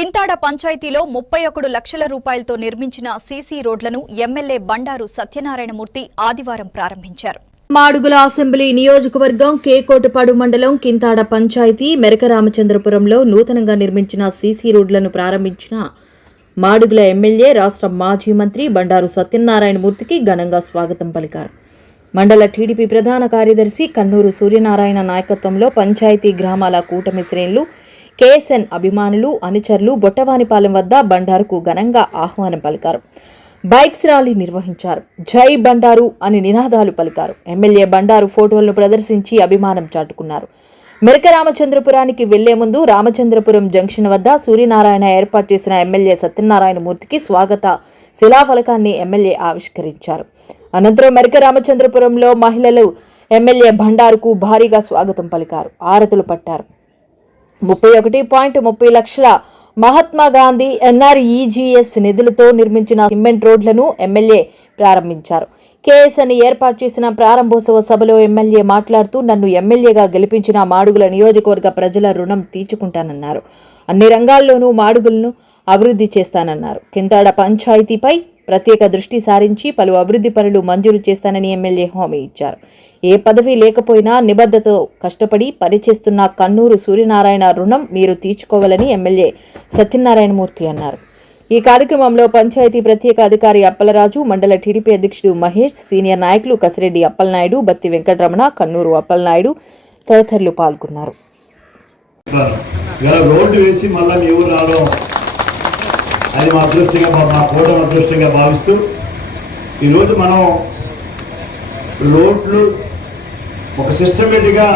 కింతాడ పంచాయతీలో 31 లక్షల రూపాయలతో నిర్మించిన సీసీ రోడ్లను ఎమ్మెల్యే బండారు సత్యనారాయణమూర్తి ఆదివారం ప్రారంభించారు. మాడుగుల అసెంబ్లీ నియోజకవర్గం కేకోటపాడు మండలం కింతాడ పంచాయతీ మెరకరామచంద్రపురంలో నూతనంగా నిర్మించిన సీసీ రోడ్లను ప్రారంభించిన మాడుగుల ఎమ్మెల్యే రాష్ట్ర మాజీ మంత్రి బండారు సత్యనారాయణమూర్తికి ఘనంగా స్వాగతం పలికారు. మండల టీడీపీ ప్రధాన కార్యదర్శి కన్నూరు సూర్యనారాయణ నాయకత్వంలో పంచాయతీ గ్రామాల కూటమి శ్రేణులు, కేఎస్ఎన్ అభిమానులు, అనుచరులు బొట్టవానిపాలెం వద్ద బండారుకు ఘనంగా ఆహ్వానం పలికారు. బైక్స్ ర్యాలీ నిర్వహించారు. జై బండారు అని నినాదాలు పలికారు. ఎమ్మెల్యే బండారు ఫోటోలను ప్రదర్శించి అభిమానం చాటుకున్నారు. మెరకరామచంద్రపురానికి వెళ్లే ముందు రామచంద్రపురం జంక్షన్ వద్ద సూర్యనారాయణ ఏర్పాటు చేసిన ఎమ్మెల్యే సత్యనారాయణమూర్తికి స్వాగత శిలాఫలకాన్ని ఎమ్మెల్యే ఆవిష్కరించారు. అనంతరం మెరకరామచంద్రపురంలో మహిళలు ఎమ్మెల్యే బండారుకు భారీగా స్వాగతం పలికారు, ఆరతులు పట్టారు. 31.30 లక్షల మహాత్మా గాంధీ ఎన్ఆర్ఈజీఎస్ నిధులతో నిర్మించిన సిమెంట్ రోడ్లను ఎమ్మెల్యే ప్రారంభించారు. కేఎస్ఎన్ ఏర్పాటు చేసిన ప్రారంభోత్సవ సభలో ఎమ్మెల్యే మాట్లాడుతూ, నన్ను ఎమ్మెల్యేగా గెలిపించిన మాడుగుల నియోజకవర్గ ప్రజల రుణం తీర్చుకుంటానన్నారు. అన్ని రంగాల్లోనూ మాడుగులను అభివృద్ధి చేస్తానన్నారు. కింతాడ పంచాయతీపై ప్రత్యేక దృష్టి సారించి పలు అభివృద్ధి పనులు మంజూరు చేస్తానని ఎమ్మెల్యే హామీ ఇచ్చారు. ఏ పదవి లేకపోయినా నిబద్ధతతో కష్టపడి పనిచేస్తున్న కన్నూరు సూర్యనారాయణ రుణం మీరు తీర్చుకోవాలని ఎమ్మెల్యే సత్యనారాయణమూర్తి అన్నారు. ఈ కార్యక్రమంలో పంచాయతీ ప్రత్యేక అధికారి అప్పలరాజు, మండల టీడీపీ అధ్యక్షుడు మహేష్, సీనియర్ నాయకులు కసిరెడ్డి అప్పలనాయుడు, బత్తి వెంకటరమణ, కన్నూరు అప్పలనాయుడు తదితరులు పాల్గొన్నారు. అది మా అదృష్టంగా, మా కూటమి అదృష్టంగా భావిస్తూ ఈరోజు మనం రోడ్లు ఒక సిస్టమేటిక్గా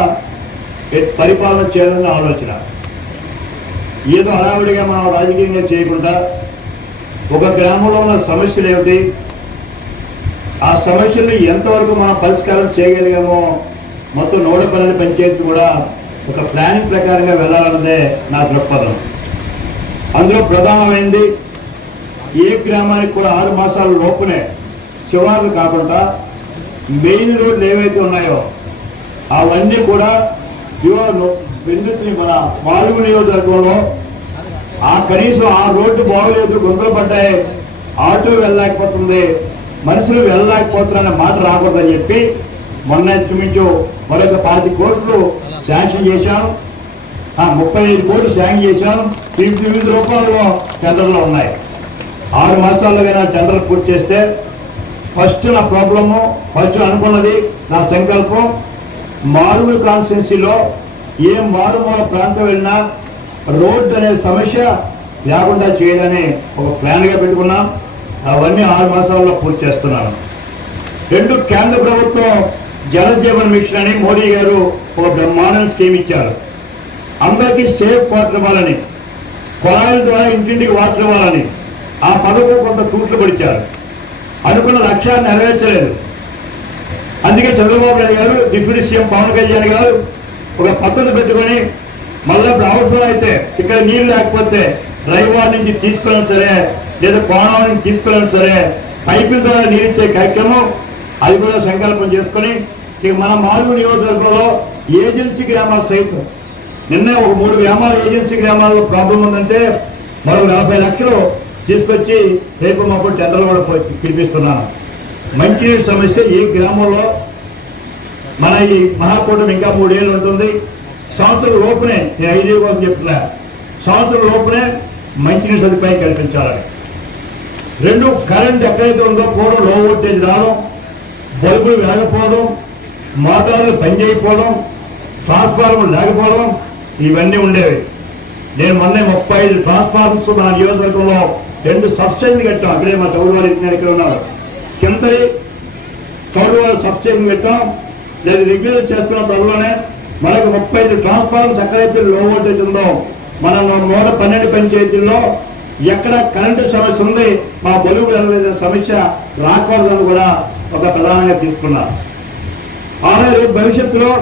పరిపాలన చేయాలన్న ఆలోచన. ఏదో హడావిడిగా మనం రాజకీయంగా చేయకుండా ఒక గ్రామంలో ఉన్న సమస్యలు ఏమిటి, ఆ సమస్యలను ఎంతవరకు మనం పరిష్కారం చేయగలిగామో మొత్తం 112 పంచాయతీ కూడా ఒక ప్లానింగ్ ప్రకారంగా వెళ్ళాలన్నదే నా దృక్పథం. అందులో ప్రధానమైంది ఏ గ్రామానికి కూడా 6 మాసాల లోపునే చివరి కాకుండా మెయిన్ రోడ్లు ఏవైతే ఉన్నాయో అవన్నీ కూడా మన మాడుగు నియోజకవర్గంలో కనీసం ఆ రోడ్డు బాగలేదు, గుంతలు పడ్డాయి, ఆటో వెళ్ళలేకపోతుంది, మనుషులు వెళ్ళలేకపోతున్నారనే మాట రాకూడదని చెప్పి మొన్న ఇంచుమించు మరొక 25 కోట్లు శాంక్షన్ చేశాను. 35 కోట్లు శాంక్షన్ చేశాను. వివిధ రూపాయలు టెండర్లు ఉన్నాయి. 6 మాసాలుగా టెండర్ పూర్తి చేస్తే ఫస్ట్ నా ప్రాబ్లము, ఫస్ట్ అనుకున్నది నా సంకల్పం, మారుమూల కాన్స్టిట్యున్సీలో ఏ మారుమూల ప్రాంతం వెళ్ళినా రోడ్డు అనే సమస్య లేకుండా చేయడని ఒక ప్లాన్గా పెట్టుకున్నాం. అవన్నీ 6 మాసాల్లో పూర్తి చేస్తున్నాను. 2, కేంద్ర ప్రభుత్వం జలజీవన్ మిషన్ అని మోడీ గారు ఒక బ్రహ్మాండ స్కీమ్ ఇచ్చారు. అందరికీ సేఫ్ వాటర్ ఇవ్వాలని, కుళాయిల ద్వారా ఇంటింటికి వాటర్ ఇవ్వాలని ఆ పథకం కొంత తూట్లు పడిచారు. అనుకున్న లక్ష్యాన్ని నెరవేర్చలేదు. అందుకే చంద్రబాబు నాయుడు గారు, డిప్యూటీ సీఎం పవన్ కళ్యాణ్ గారు ఒక పద్ధతి పెట్టుకొని మళ్ళీ అవసరం అయితే ఇక్కడ నీళ్ళు లేకపోతే డ్రైవార్ నుంచి తీసుకెళ్ళడం సరే, లేదా కోణం నుంచి తీసుకెళ్ళడం సరే, పైపుల ద్వారా నీరిచ్చే కార్యక్రమం అది కూడా సంకల్పం చేసుకొని ఇక మన మాడుగు నియోజకవర్గంలో ఏజెన్సీ గ్రామాలు సైతం నిన్న ఒక 3 గ్రామాలు ఏజెన్సీ గ్రామాల్లో ప్రాబ్లం ఉందంటే మరో 40 లక్షలు తీసుకొచ్చి రేపు మాకు టెండర్లు కూడా పిలిపిస్తున్నాను. మంచినీటి సమస్య ఈ గ్రామంలో మన ఈ మహాకూటమి ఇంకా 3 ఏళ్ళు ఉంటుంది. సంవత్సరం లోపునే, నేను 5 ఏళ్ళ కోసం చెప్తున్నా, సంవత్సరం లోపునే మంచినీటి సదుపాయం కల్పించాలని. 2, కరెంట్ ఎక్కడైతే ఉందో పూర్వం లో వోల్టేజ్ రావడం, బల్బులు వెలగపోవడం, మోటార్లు పనిచేయకపోవడం, ట్రాన్స్ఫార్మర్ లేకపోవడం ఇవన్నీ ఉండేవి. నేను మొన్న 35 ట్రాన్స్ఫార్మర్స్ మన నియోజకవర్గంలో 2 సబ్స్టేషన్ కట్టాం. అక్కడే మా తౌడు వాళ్ళు ఇక్కడ ఉన్నారు. కిందరి తౌడు వాళ్ళు సబ్స్టేషన్ పెట్టాం. నేను రెగ్యులర్ చేస్తున్న త్వరలోనే మనకు 35 ట్రాన్స్ఫార్మర్స్ ఎక్కడైతే లో వోల్టేజ్ ఉందో మన 112 పంచాయతీల్లో ఎక్కడ కరెంటు సమస్య ఉంది, మా బలుగు సమస్య రాకూడదని కూడా ఒక ప్రధానంగా తీసుకున్నారు. రేపు భవిష్యత్తులో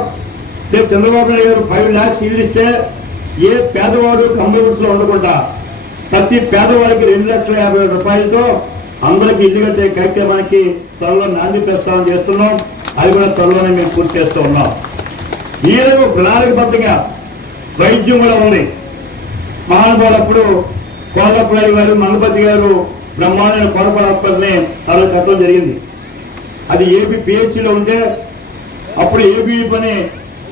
రేపు చంద్రబాబు నాయుడు గారు 5 lakhs ఇల్లు ఇస్తే ఏ పేదవాడు కంప్యూటర్స్లో ఉండకుండా ప్రతి పేదవాడికి 2,50,000 రూపాయలతో అందరికీ ఇల్లు కట్టే కార్యక్రమానికి త్వరలో నాంది ప్రస్తావన చేస్తున్నాం. అది కూడా త్వరలోనే మేము పూర్తి చేస్తూ ఉన్నాం. ఈ రకం ప్రణాళికబద్ధంగా వైద్యం కూడా ఉంది. మహానుభావులు అప్పుడు కోటప్రాయి గారు మనుపతి గారు బ్రహ్మాండమైన కోరపాడు హాస్పిటల్ని అలా కట్టడం జరిగింది. అది ఏపీ పిహెచ్సిలో ఉంటే అప్పుడు ఏపీ పని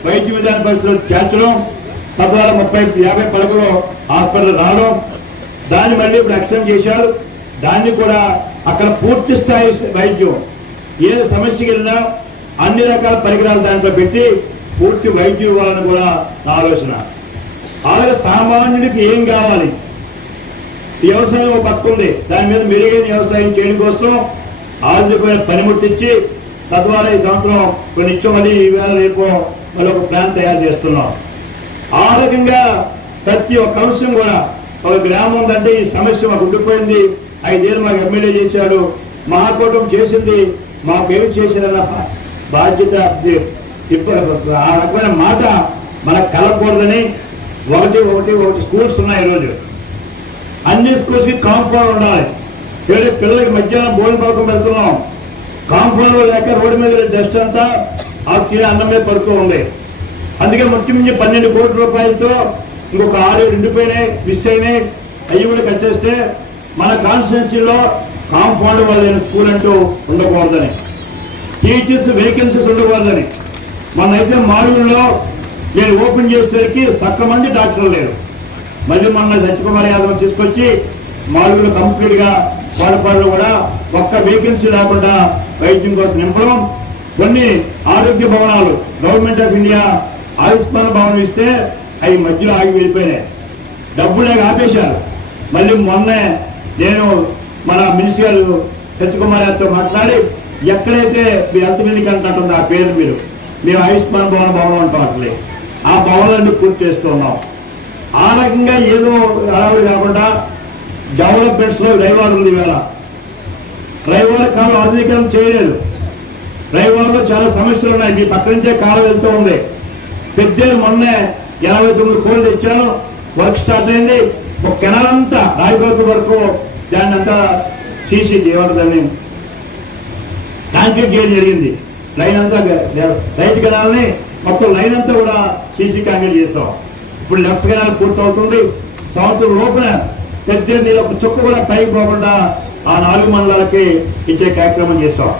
వైద్య విధాన పరిస్థితులు చేర్చడం, తద్వారా 30-50 పడకలు హాస్పిటల్ రావడం, దాన్ని మళ్ళీ ఇప్పుడు ఎక్స్టెండ్ చేశారు. దాన్ని కూడా అక్కడ పూర్తి స్థాయి వైద్యం, ఏ సమస్యకి వెళ్ళినా అన్ని రకాల పరికరాలు దాంట్లో పెట్టి పూర్తి వైద్యం ఇవ్వాలని కూడా నా ఆలోచన. అలాగే సామాన్యుడికి ఏం కావాలి, వ్యవసాయం ఒక పక్క ఉంది, దాని మీద మెరుగైన వ్యవసాయం చేయడం కోసం ఆర్థికమైన పనిముట్టించి తద్వారా ఈ సంవత్సరం కొన్ని ఇచ్చం మళ్ళీ ఈవేళ రేపు మళ్ళీ ఒక ప్లాన్ తయారు చేస్తున్నాం. ఆ రకంగా ప్రతి ఒక్క అంశం కూడా ఒక గ్రామం ఉందంటే ఈ సమస్య మాకు ఉండిపోయింది, 5 ఏళ్ళు మాకు ఎమ్మెల్యే చేశాడు, మహాకూటమి చేసింది, మాకేమి చేశారన్న బాధ్యత ఆ రకమైన మాట మనకు కలగకూడదని ఒకటి స్కూల్స్ ఉన్నాయి. ఈరోజు అన్ని స్కూల్స్కి కాంపౌండ్ ఉండాలి. పిల్లలకి మధ్యాహ్నం భోజన పథకం పెడుతున్నాం, కాంపౌండ్ లేక రోడ్డు మీద డస్ట్ అంతా ఆ తినే అన్నం మీద పడుతూ ఉంది. అందుకే ముఖ్యమంత్రి 12 కోట్ల రూపాయలతో ఇంకొక 6 ఎండిపోయినాయి, మిస్ అయినాయి, అవి కూడా కట్టేస్తే మన కాన్స్టిట్యున్సీలో కాంపౌండ్ వాళ్ళైన స్కూల్ అంటూ ఉండకూడదని, టీచర్స్ వేకెన్సీస్ ఉండకూడదని. మొన్నైతే మాలూరులో నేను ఓపెన్ చేసేసరికి సక్కమంది డాక్టర్లు లేరు. మళ్ళీ మొన్న సత్యకుమార్ యాదవ్ తీసుకొచ్చి మాలూరులో కంప్లీట్గా వాడపాడులో కూడా ఒక్క వేకెన్సీ లేకుండా వైద్యం కోసం నింపడం. కొన్ని ఆరోగ్య భవనాలు గవర్నమెంట్ ఆఫ్ ఇండియా ఆయుష్మాన్ భవనం ఇస్తే అవి మధ్యలో ఆగి వెళ్ళిపోయినాయి, డబ్బులే ఆపేశారు. మళ్ళీ మొన్నే నేను మన మినిస్టర్ సత్యకుమార్ యాదవ్తో మాట్లాడి ఎక్కడైతే మీరు హెల్త్ క్లినిక్ అంటుందో ఆ పేరు మేము ఆయుష్మాన్ భవనం అంటాం, అట్లే ఆ భవనాన్ని పూర్తి చేస్తున్నాం. ఆ రకంగా ఏదో అలవాటు కాకుండా డెవలప్మెంట్స్లో రైవారు ఉంది. వేళ రైవారు కాలం ఆధునీకరణ చేయలేదు, రైవారులో చాలా సమస్యలు ఉన్నాయి. మీ పక్క నుంచే కాలం వెళ్తూ ఉంది. పెద్ద మొన్నే 89 కోట్లు తెచ్చాను, వర్క్ స్టార్ట్ అయింది. ఒక కెనాల్ అంతా రాయబాగు వరకు దాన్ని అంతా సీసీ దాన్ని కాంక్రీట్ చేయడం జరిగింది. లైన్ అంతా రైట్ కెనాల్ని మొత్తం లైన్ అంతా కూడా సీసీ కాంక్రీట్ చేస్తాం. ఇప్పుడు లెఫ్ట్ కెనాల్ పూర్తి అవుతుంది. సంవత్సరం లోపల పెద్ద నీళ్ళు ఒక చుక్క కూడా పైకి పోకుండా ఆ 4 మండలాలకి ఇచ్చే కార్యక్రమం చేస్తాం.